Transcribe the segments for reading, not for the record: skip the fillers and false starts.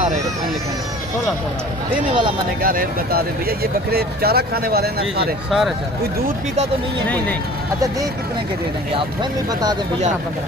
क्या रेट लिखेंगे? 16 देने वाला मैंने क्या रेट बता दे भैया। ये बकरे चारा खाने वाले ना सारे? सारे चारा। कोई दूध पीता तो नहीं है? नहीं। अच्छा दे कितने के दे देंगे आप? फैमिली बता दें भैया। 15।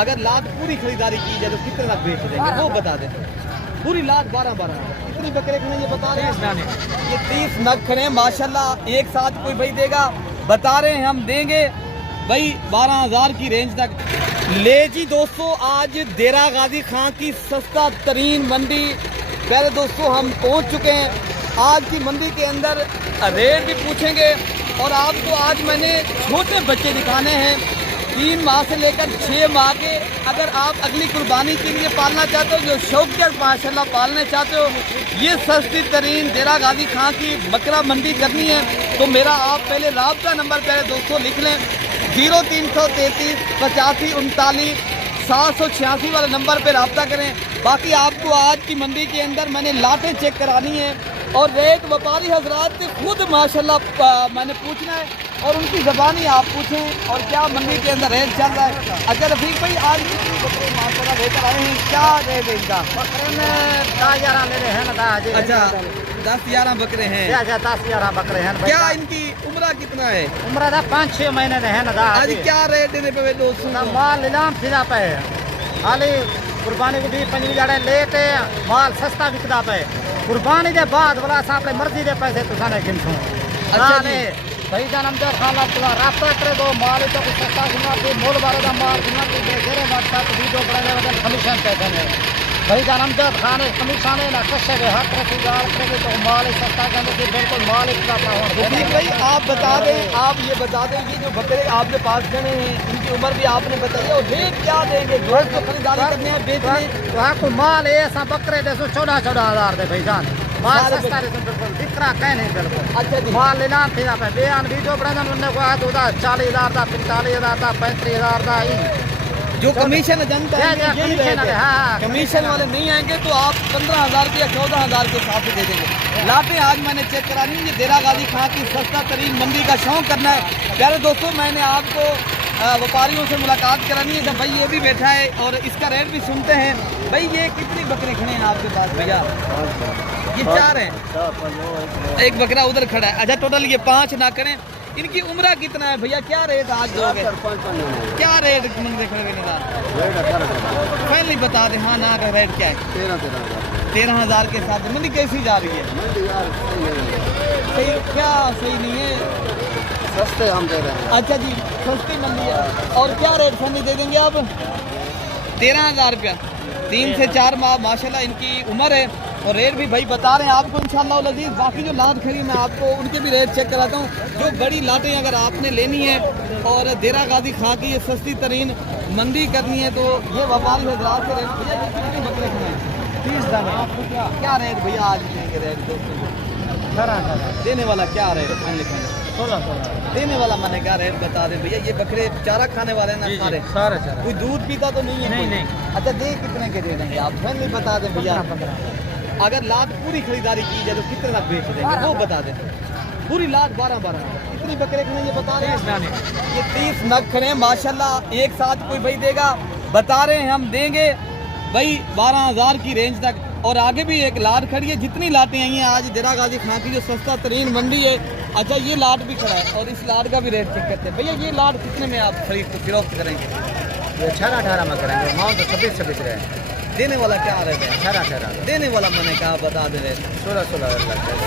अगर लाट पूरी खरीदारी की जाए तो कितने लाख बेच देंगे वो बता दें। पूरी लाट 12 कितनी बकरे खड़े ये बता रहे हैं? ये 30 नग खड़े हैं माशाल्लाह। एक साथ कोई भाई देगा बता रहे हैं, हम देंगे भाई 12,000 की रेंज तक। ले जी दोस्तों, आज देरा गाजी खां की सस्ता तरीन मंडी पहले दोस्तों हम पहुंच चुके हैं। आज की मंडी के अंदर रेट भी पूछेंगे और आपको आज मैंने छोटे बच्चे दिखाने हैं 3 माह से लेकर 6 माह के। अगर आप अगली कुर्बानी के लिए पालना चाहते हो, जो शौकियत माशाल्लाह पालने चाहते हो, ये सस्ती तरीन देरा गाजी खां की बकरा मंडी करनी है तो मेरा आप पहले राब्ता नंबर पहले दोस्तों लिख लें 0333 85 39 786 वाले नंबर पे रब्ता करें। बाकी आपको आज की मंडी के अंदर मैंने लाटें चेक करानी है और रेट व्यापारी हजरात से खुद माशाल्लाह मैंने पूछना है और उनकी ज़बानी आप पूछें और क्या मंडी के अंदर रेट चल रहा है। अच्छा रफीक भाई, आज बकरे माशाल्लाह लेकर आए हैं, क्या रेट है इनका? बकरे में 10-11 ले रहे हैं ना। अच्छा 10-11 बकरे हैं। 10-11 बकरे हैं। क्या इनकी उम्र कितना है? उम्र था 5-6 महीने रहे ना। आज क्या रेट देने पे दोस्तों? माल नीलाम फिरा पे हाली कुर्बानी को भी 5 जाड़े लेटे माल सस्ता बिकदा पे। कुर्बानी के बाद बोला साहब मर्जी दे पैसे तुसा ने गिनसो। अच्छा जी। भाई जान हम जब खाना तुला रास्ता करे तो माल तो कुछ सस्ता सुना के मोल बारे का माल सुना के घेरे बात वीडियो बड़े बड़े कमीशन कहते हैं। भाई जान हम जब खाने कमीशन है ना कशे के हर तरह की गाल करे तो माल सस्ता कहते कि बिल्कुल माल इसका रफीक भाई आप बता दें, आप ये बता दें कि जो बकरे आपके पास खड़े हैं इनकी उम्र भी आपने बताई और रेट क्या देंगे? जो खरीदारी करने हैं बेचने वहाँ को माल ऐसा बकरे दे 14,000 दे भाई जान माल सस्ता रे बिल्कुल दिकरा कह नहीं बिल्कुल। अच्छा जी। माल लेना फिर पे बयान वीडियो बड़ा उन्होंने कहा तो 40,000 का 45,000 का 35,000 का ही जो कमीशन एजेंट हाँ। कमीशन वाले नहीं आएंगे तो आप 15,000 के या 14,000 के हिसाब से दे देंगे। लाटें आज मैंने चेक करानी है। ये देरा गाजी खां की सस्ता तरीन मंडी का शौक करना है प्यारे दोस्तों। मैंने आपको व्यापारियों से मुलाकात करानी है। जब भाई ये भी बैठा है और इसका रेट भी सुनते हैं। भाई ये कितनी बकरे खड़े हैं आपके पास भैया? ये 4 हैं, एक बकरा उधर खड़ा है। अच्छा टोटल ये 5 ना करें। इनकी उम्र कितना है भैया? क्या रेट आज दोगे? क्या रेट मंगते खड़े पहले बता दें। हाँ ना का रेट क्या है? 13,000 के साथ मंडी कैसी जा रही है? सही क्या सही नहीं है? सस्ते हम दे रहे हैं। अच्छा जी सस्ती मंडी है। और क्या रेट फंडी दे देंगे आप? 13,000 रुपया। 3 से 4 माह माशाल्लाह इनकी उम्र है और रेट भी भाई बता रहे हैं आपको इंशाअल्लाह लजीज। बाकी जो लाट खड़ी मैं आपको उनके भी रेट चेक कराता हूँ। जो बड़ी लाटें अगर आपने लेनी है और देरा गाजी खां की ये सस्ती तरीन मंडी करनी है तो ये व्यापारी हजरात के रेट भैया ये कितने बकरे खड़े हैं? 30 दाने। क्या रेट भैया आज देंगे रेट दोस्तों? देने वाला क्या रेट लिखेंगे? 16 देने वाला मैंने क्या रेट बता दे भैया। ये बकरे चारा खाने वाले ना सारे? सारे चारा। कोई दूध पीता तो नहीं है? नहीं। अच्छा दे कितने के दे देंगे आप? फैमिली बता दें भैया। 15। अगर लाट पूरी खरीदारी की जाए तो कितने लाख बेच देंगे वो बता दें। पूरी लाट 12 कितनी बकरे खड़े ये बता रहे हैं? ये 30 नग खड़े हैं माशाल्लाह। एक साथ कोई भाई देगा बता रहे हैं, हम देंगे भाई 12,000 की रेंज तक। और आगे भी एक लाट खड़ी है। जितनी लाटें आई हैं आज देरा गाजी खां की जो सस्ता तरीन मंडी है। अच्छा ये लाट भी खड़ा है और इस लाट का भी रेट चेक करते हैं भैया। ये लाट कितने में आप खरीद फरोख्त करेंगे? ये 18 में करेंगे। माल तो 26 रहे हैं। देने वाला क्या रेट है? 18 देने वाला मैंने कहा बता दे रहे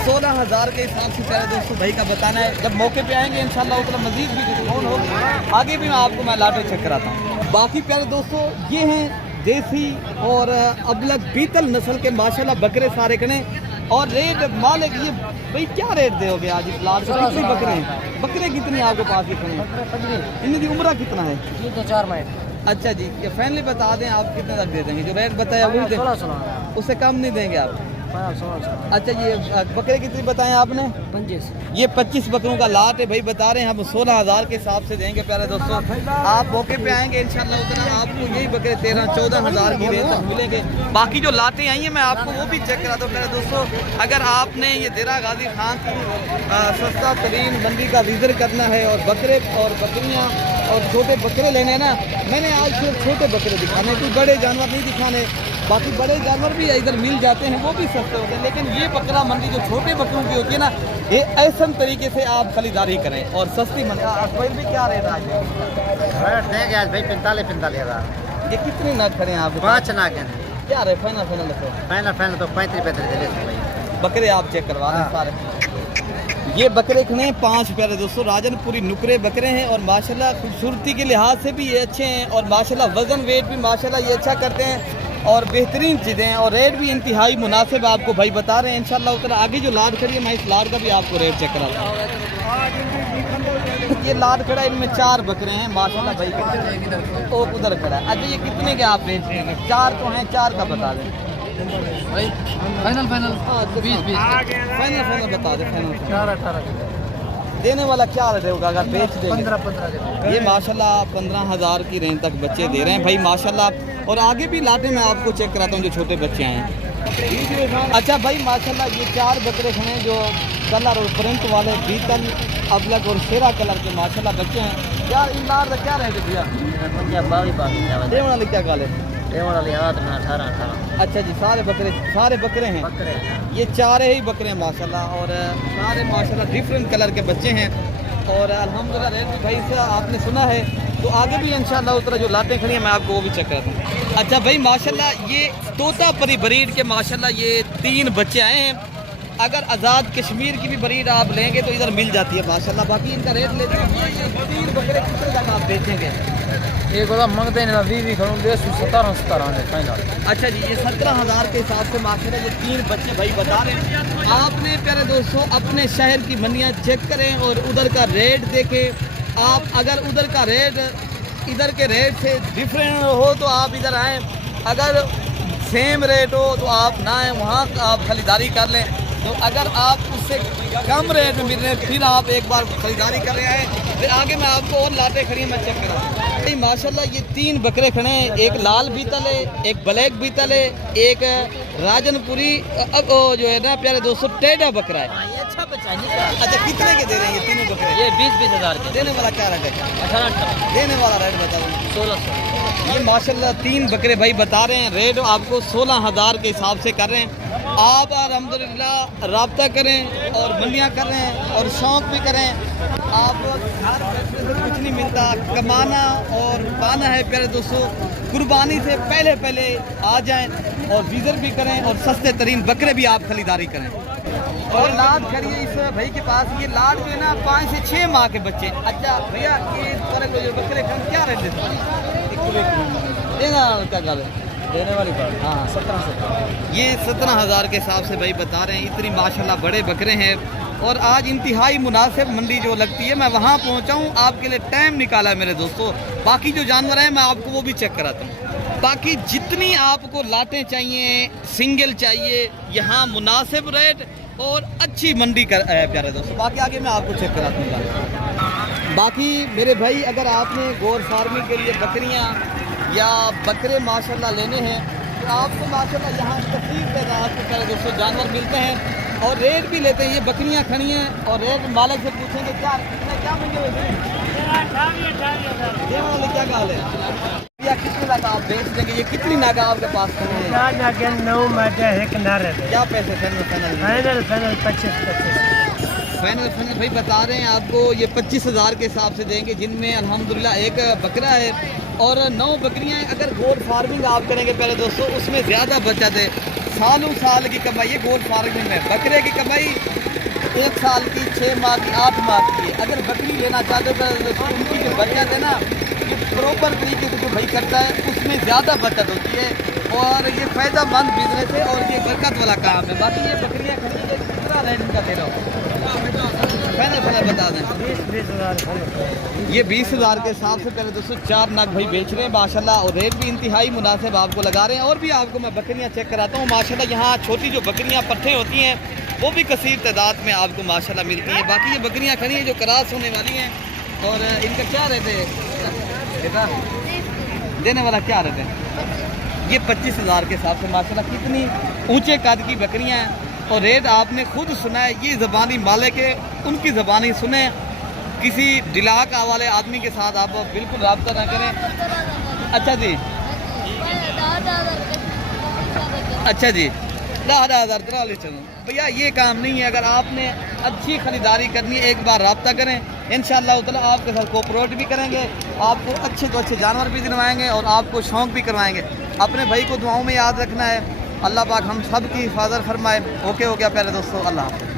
16,000 के हिसाब से प्यारे दोस्तों भाई का बताना है। जब मौके पे आएंगे इंशाल्लाह उतना मजीद भी डिस्काउंट होगा। आगे भी मैं आपको मैं लाटे चेक कराता हूँ। बाकी प्यारे दोस्तों ये हैं देसी और अबलग बीतल नस्ल के माशाल्लाह बकरे सारे कने। और रेट मालिक ये भाई क्या रेट दोगे आज इस लाट से? कितनी बकरे हैं? बकरे कितनी आपके पास दिखने हैं? इनकी उम्र कितना है? 4 महीने। अच्छा जी ये फैमिली बता दें आप कितने तक दे देंगे? जो रेट बताया वो दे, उससे कम नहीं देंगे आप? अच्छा ये बकरे कितनी बताएं आपने? 25। ये 25 बकरों का लाट है भाई बता रहे हैं हम 16,000 के हिसाब से देंगे प्यारे दोस्तों। आप मौके पे आएंगे इंशाल्लाह उतना आपको यही बकरे 13-14,000 की रेट तक मिलेंगे। बाकी जो लाटें आई हैं मैं आपको वो भी चेक कराता हूँ प्यारे दोस्तों। अगर आपने ये देरा गाजी खां की सस्ता तरीन मंडी का विजिट करना है और बकरे और बकरियाँ और छोटे बकरे लेने ना, मैंने आज सिर्फ छोटे बकरे दिखाने, कोई बड़े जानवर नहीं दिखाने। बाकी बड़े जानवर भी इधर मिल जाते हैं, वो भी सस्ते होते हैं, लेकिन ये बकरा मंडी जो छोटे बकरों की होती है ना, ये ऐसा तरीके से आप खरीदारी करें और सस्ती मंडी। कोई भी क्या रेट आज रेट देंगे आज भाई 45 हज़ार। ये कितने नाग खड़े हैं आप? 5 नाग हैं। क्या रहे फाइनल फाइनल फाइनल तो 35 भाई। बकरे आप चेक करवा दें सारे। ये बकरे खड़े 5 प्यारे दोस्तों, राजनपुरी नुकरे बकरे हैं और माशाल्लाह खूबसूरती के लिहाज से भी ये अच्छे हैं और माशाल्लाह वज़न वेट भी माशाल्लाह ये अच्छा करते हैं और बेहतरीन चीज़ें हैं और रेट भी इंतहाई मुनासिब आपको भाई बता रहे हैं इंशाल्लाह। उतना आगे जो लाड खड़ी है मैं इस लाड का भी आपको रेट चेक कराता हूँ। ये लाड खड़ा है, इनमें 4 बकरे हैं माशाल्लाह भाई। ओ उधर खड़ा है। अच्छा ये कितने के आप बेच रहे हैं? 4 तो हैं, 4 का बता दें भाई। फाइनल 20 फाइनल बता दें। फाइनल 18 देने वाला क्या रेट होगा अगर बेच देंगे? 15 ये माशाल्लाह 15,000 की रेंज तक बच्चे दे रहे हैं भाई माशाल्लाह। और आगे भी लाटे मैं आपको चेक कराता हूँ जो छोटे बच्चे हैं। अच्छा भाई माशाल्लाह ये 4 बकरे खड़े जो कलर और प्रिंट वाले बीतल अबलग और शेरा कलर के माशाल्लाह बच्चे हैं। यार इन लार का क्या रेट है भैया? देने वाले क्या गाल है? 18। अच्छा जी, सारे बकरे हैं। ये 4 ही बकरे हैं माशाल्लाह और सारे माशाल्लाह डिफरेंट कलर के बच्चे हैं और अल्हम्दुलिल्लाह रेट भी भाई से आपने सुना है तो आगे भी इंशाल्लाह उतना जो लाटें खड़ी हैं मैं आपको वो भी चेक करता हूँ। अच्छा भाई माशाल्लाह ये तोतापरी ब्रीड के माशाल्लाह ये 3 बच्चे आए हैं। अगर आज़ाद कश्मीर की भी ब्रीड आप लेंगे तो इधर मिल जाती है माशाल्लाह। बाकी इनका रेट लेते हैं। 3 बकरे कितने तक आप बेचेंगे? एक मंगते हैं 20 करूँ 17 फाइनल। अच्छा जी, ये 17,000 के हिसाब से माशाल्लाह ये 3 बच्चे भाई बता रहे हैं। आपने प्यारे दोस्तों अपने शहर की मंडियाँ चेक करें और उधर का रेट देखें। आप अगर उधर का रेट इधर के रेट से डिफरेंट हो तो आप इधर आएँ, अगर सेम रेट हो तो आप ना आएँ, वहाँ आप खरीदारी कर लें। तो अगर आप उससे कम रेट में मिल रहे हैं फिर आप एक बार खरीदारी कर रहे हैं, फिर आगे मैं आपको और लाटे खड़ी हैं मैं चेक कराऊँ। माशाल्लाह ये 3 बकरे खड़े हैं, एक लाल बीतल है, एक ब्लैक बीतल है, एक राजनपुरी जो है ना प्यारे दोस्तों टेढ़ा बकरा है। अच्छा बच्चा है। अच्छा कितने के दे रहे हैं ये तीनों बकरे? ये 20 हज़ार के। देने वाला क्या रेट है? 18 देने वाला रेट बताओ। 1600। ये माशाल्लाह 3 बकरे भाई बता रहे हैं, रेट आपको 16,000 के हिसाब से कर रहे हैं। आप अल्हम्दुलिल्लाह रब्ता करें और मंडियाँ करें और शौक़ भी करें। आप घर बैठने से कुछ नहीं मिलता, कमाना और पाना है प्यारे दोस्तों। कुर्बानी से पहले आ जाएं और विज़िट भी करें और सस्ते तरीन बकरे भी आप खरीदारी करें। और लाड करिए इस भाई के पास, ये लाड जो है ना 5 से 6 माह के बच्चे। अच्छा भैया ये तरह के बकरे क्या रेट देते हैं? देना क्या गाल है? देने वाली बात। हाँ 1700। ये 17,000 के हिसाब से भाई बता रहे हैं। इतनी माशाल्लाह बड़े बकरे हैं और आज इंतहाई मुनासिब मंडी जो लगती है मैं वहाँ पहुँचा हूँ, आपके लिए टाइम निकाला है मेरे दोस्तों। बाकी जो जानवर हैं मैं आपको वो भी चेक कराता हूँ। बाकी जितनी आपको लाटें चाहिए, सिंगल चाहिए, यहाँ मुनासिब रेट और अच्छी मंडी कर है प्यारे दोस्तों। बाकी आगे मैं आपको चेक कराता हूँ। बाकी मेरे भाई अगर आपने गोर फार्मिंग के लिए बकरियाँ या बकरे माशाल्लाह लेने हैं तो आपको माशाल्लाह यहाँ तकलीफ तादाद के प्यारे दोस्तों जानवर मिलते हैं और रेट भी लेते हैं। ये बकरियाँ खड़ी हैं और रेट मालिक से पूछेंगे क्या मंगे देने वाले क्या गाल है या कितने लाख आप बेच देंगे? ये कितनी नागा आपके पास खड़े हैं? 9 मादा एक नर है। क्या पैसे फाइनल 25। फाइनल भाई बता रहे हैं आपको ये 25,000 के हिसाब से देंगे, जिनमें अल्हम्दुलिल्लाह एक बकरा है और 9 बकरियां हैं। अगर गोट फार्मिंग आप करेंगे पहले दोस्तों उसमें ज़्यादा बचत है, सालों साल की कमाई है गोट फार्मिंग में। बकरे की कमाई 1 साल की, 6 माह की, 8 माह की है। अगर बकरी लेना चाहते हो तो उनकी जो बचत है ना ये प्रॉपर तरीके से जो भाई करता है उसमें ज़्यादा बचत होती है और ये फ़ायदेमंद बिजनेस है और ये बरकत वाला काम है। बाकी ये बकरियाँ खरीदे कितना रेट का दे रहा हो फाइनल बता दें? 20,000। ये 20,000 के हिसाब से पहले दोस्तों 4 नाग भाई बेच रहे हैं माशाल्लाह और रेट भी इंतहाई मुनासिब आपको लगा रहे हैं। और भी आपको मैं बकरियां चेक कराता हूँ माशाल्लाह। यहाँ छोटी जो बकरियां पट्ठे होती हैं वो भी कसीर तादाद में आपको माशाल्लाह मिलती हैं। बाकी ये बकरियां खड़ी हैं जो क्रॉस होने वाली हैं और इनका क्या रेट है? देने वाला क्या रेट है? ये 25,000 के हिसाब से माशाल्लाह कितनी ऊँचे कद की बकरियाँ हैं और रेट आपने खुद सुना है। ये ज़बानी मालिक है, उनकी ज़बानी सुने। किसी डिलाक वाले आदमी के साथ आप बिल्कुल रब्ता ना करें। अच्छा जी अच्छा जी, 10,000 चलो भैया, ये काम नहीं है। अगर आपने अच्छी खरीदारी करनी है, एक बार रब्ता करें, इंशाअल्लाह ताला आपके साथ कोऑपरेट भी करेंगे, आपको अच्छे तो अच्छे जानवर भी दिलवाएंगे और आपको शौक़ भी करवाएंगे। अपने भाई को दुआओं में याद रखना है। अल्लाह पाक हम सब की हिफाजत फरमाए। ओके हो गया प्यारे दोस्तों, अल्लाह हाफ़िज़।